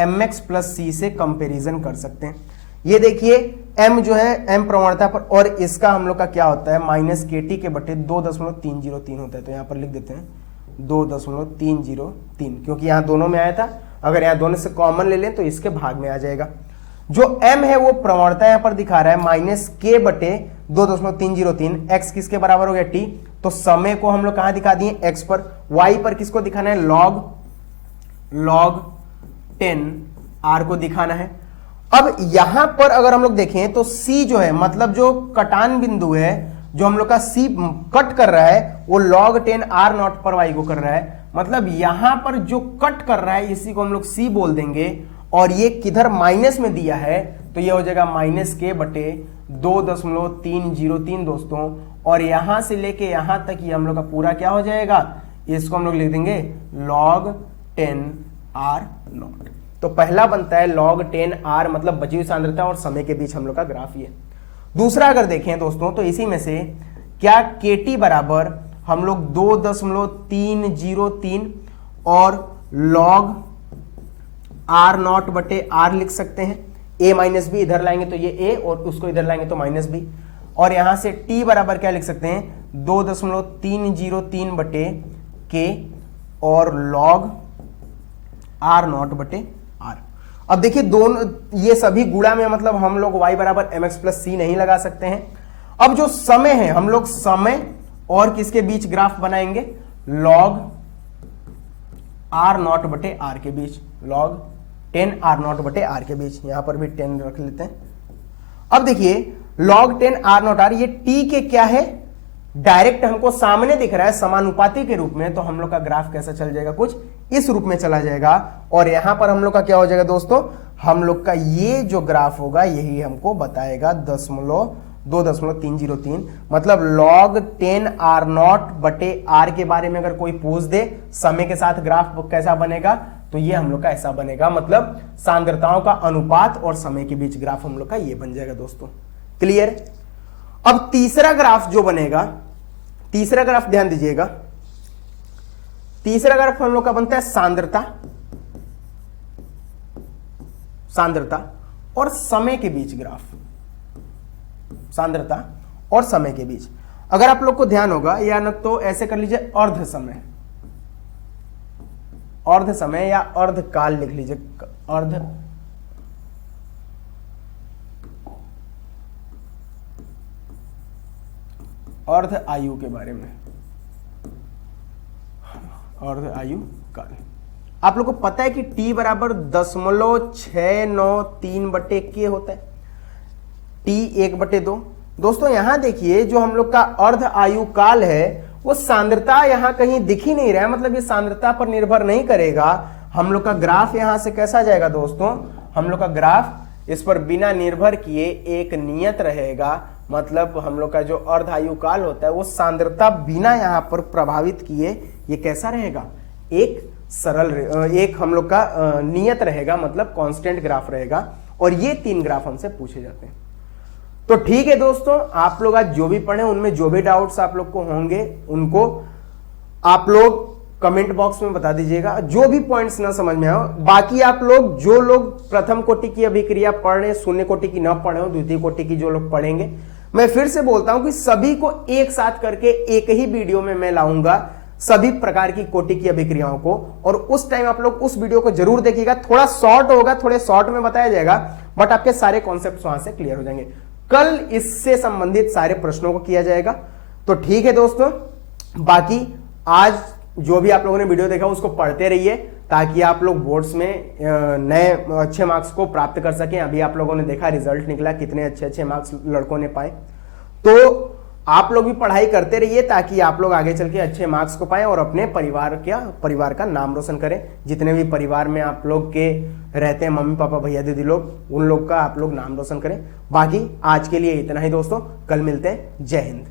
mx प्लस c से कंपैरिजन कर सकते हैं। ये देखिए m जो है m प्रवणता पर, और इसका हम लोग का क्या होता है माइनस KT के बटे 2.303 होता है, तो यहां पर लिख देते हैं 2.303, क्योंकि यहां दोनों में आया था। अगर यहां दोनों से कॉमन ले लें तो इसके भाग में आ जाएगा। जो m है वो प्रवणता यहां पर दिखा रहा है माइनस k बटे 2.303, x किसके बराबर हो गया t, तो समय को हम लोग कहां दिखा दिए x पर, y पर किसको दिखाना है log 10 r को दिखाना है। अब यहां पर अगर हम लोग देखें तो C जो है मतलब जो कटान बिंदु है, जो हम लोग का C कट कर रहा है वो log 10 R नॉट पर y को कर रहा है। मतलब यहां पर जो कट कर रहा है इसी को हम लोग C बोल देंगे, और ये किधर माइनस में दिया है तो ये हो जाएगा -k बटे 2.303 दोस्तों, और यहां से लेके यहां तक ये हम लोग का पूरा क्या हो जाएगा, इसको हम लोग लिख देंगे log 10 R नॉट। तो पहला बनता है log 10 R मतलब बची हुई सांद्रता और समय के बीच हम लोग का ग्राफ ये। दूसरा अगर देखें दोस्तों तो इसी में से क्या KT बराबर हम लोग 2.303 और log R नॉट बटे R लिख सकते हैं। a माइनस बी इधर लाएंगे तो ये a और उसको इधर लाएंगे तो माइनस बी, और यहां से t बराबर क्या लिख सकते हैं 2.303 बटे k और log R नॉट बटे R। अब देखिए दोनों ये सभी गुणा में मतलब हम लोग y बराबर mx प्लस c नहीं लगा सकते हैं। अब जो समय है हम लोग समय और किसके बीच ग्राफ बनाएंगे, log R नॉट बटे R के बीच, log 10 R नॉट बटे R के बीच, यहां पर भी 10 रख लेते हैं। अब देखिए log 10 R नॉट R ये t के क्या है, डायरेक्ट हमको सामने दिख रहा है समानुपाती के रूप में, तो हम लोग का ग्राफ कैसा चल जाएगा, कुछ इस रूप में चला जाएगा। और यहां पर हम लोग का क्या हो जाएगा दोस्तों, हम लोग का ये जो ग्राफ होगा यही हमको बताएगा 2.303, मतलब log 10 R नॉट बटे R के बारे में अगर कोई पूछ दे समय के साथ ग्राफ कैसा बनेगा तो ये हम लोग का ऐसा बनेगा, मतलब सांद्रताओं का अनुपात और समय के बीच ग्राफ हम लोग का ये बन जाएगा दोस्तों। क्लियर। अब तीसरा ग्राफ जो बनेगा, तीसरा ग्राफ ध्यान दीजिएगा, तीसरा ग्राफ हम लोग का बनता है सांद्रता, सांद्रता और समय के बीच ग्राफ, सांद्रता और समय के बीच। अगर आप लोग को ध्यान होगा या न तो ऐसे कर लीजिए अर्ध समय, अर्ध समय या अर्ध काल लिख लीजिए, अर्ध आयु के बारे में, अर्ध आयु काल। आप लोग को पता है कि t बराबर 0.693 बटे k होता है, t 1/2। दोस्तों यहां देखिए जो हम लोग का अर्ध आयु काल है वो सांद्रता यहां कहीं दिख ही नहीं रहा है, मतलब ये सांद्रता पर निर्भर नहीं करेगा। हम लोग का ग्राफ यहां से कैसा जाएगा दोस्तों, हम लोग का ग्राफ इस पर बिना निर्भर किए एक नियत रहेगा, मतलब हम लोग का जो अर्ध आयु काल होता है वो सांद्रता बिना यहां पर प्रभावित किए ये कैसा रहेगा, एक सरल, एक हम लोग का नियत रहेगा, मतलब कांस्टेंट ग्राफ रहेगा। और ये 3 ग्राफ हमसे पूछे जाते हैं। तो ठीक है दोस्तों, आप लोग आज जो भी पढ़े उनमें जो भी डाउट्स आप लोग को होंगे उनको आप लोग कमेंट बॉक्स में बता दीजिएगा, जो भी पॉइंट्स ना समझ में आओ। बाकी आप लोग जो लोग प्रथम कोटि की अभिक्रिया पढ़ रहे हैं, शून्य कोटि की ना पढ़े हो, द्वितीय कोटि की जो लोग पढ़ेंगे, मैं फिर से बोलता हूं कि सभी को एक साथ करके एक ही वीडियो में मैं लाऊंगा सभी प्रकार की कोटि की अभिक्रियाओं को, और उस टाइम आप लोग उस वीडियो को जरूर देखिएगा। थोड़ा शॉर्ट होगा, थोड़े शॉर्ट में बताया जाएगा, बट आपके सारे कॉन्सेप्ट वहां से क्लियर हो जाएंगे। कल इससे संबंधित सारे प्रश्नों को किया जाएगा। तो ठीक है दोस्तों, बाकी आज जो भी आप लोगों ने वीडियो देखा उसको पढ़ते रहिए ताकि आप लोग बोर्ड्स में नए अच्छे मार्क्स को प्राप्त कर सकें। अभी आप लोगों ने देखा रिजल्ट निकला, कितने अच्छे अच्छे मार्क्स लड़कों ने पाए। तो आप लोग भी पढ़ाई करते रहिए ताकि आप लोग आगे चल के अच्छे मार्क्स को पाएं और अपने परिवार का नाम रोशन करें। जितने भी परिवार में आप लोग के रहते हैं, मम्मी पापा भैया दीदी लोग, उन लोग का आप लोग नाम रोशन करें। बाकी आज के लिए इतना ही दोस्तों, कल मिलते हैं। जय हिंद।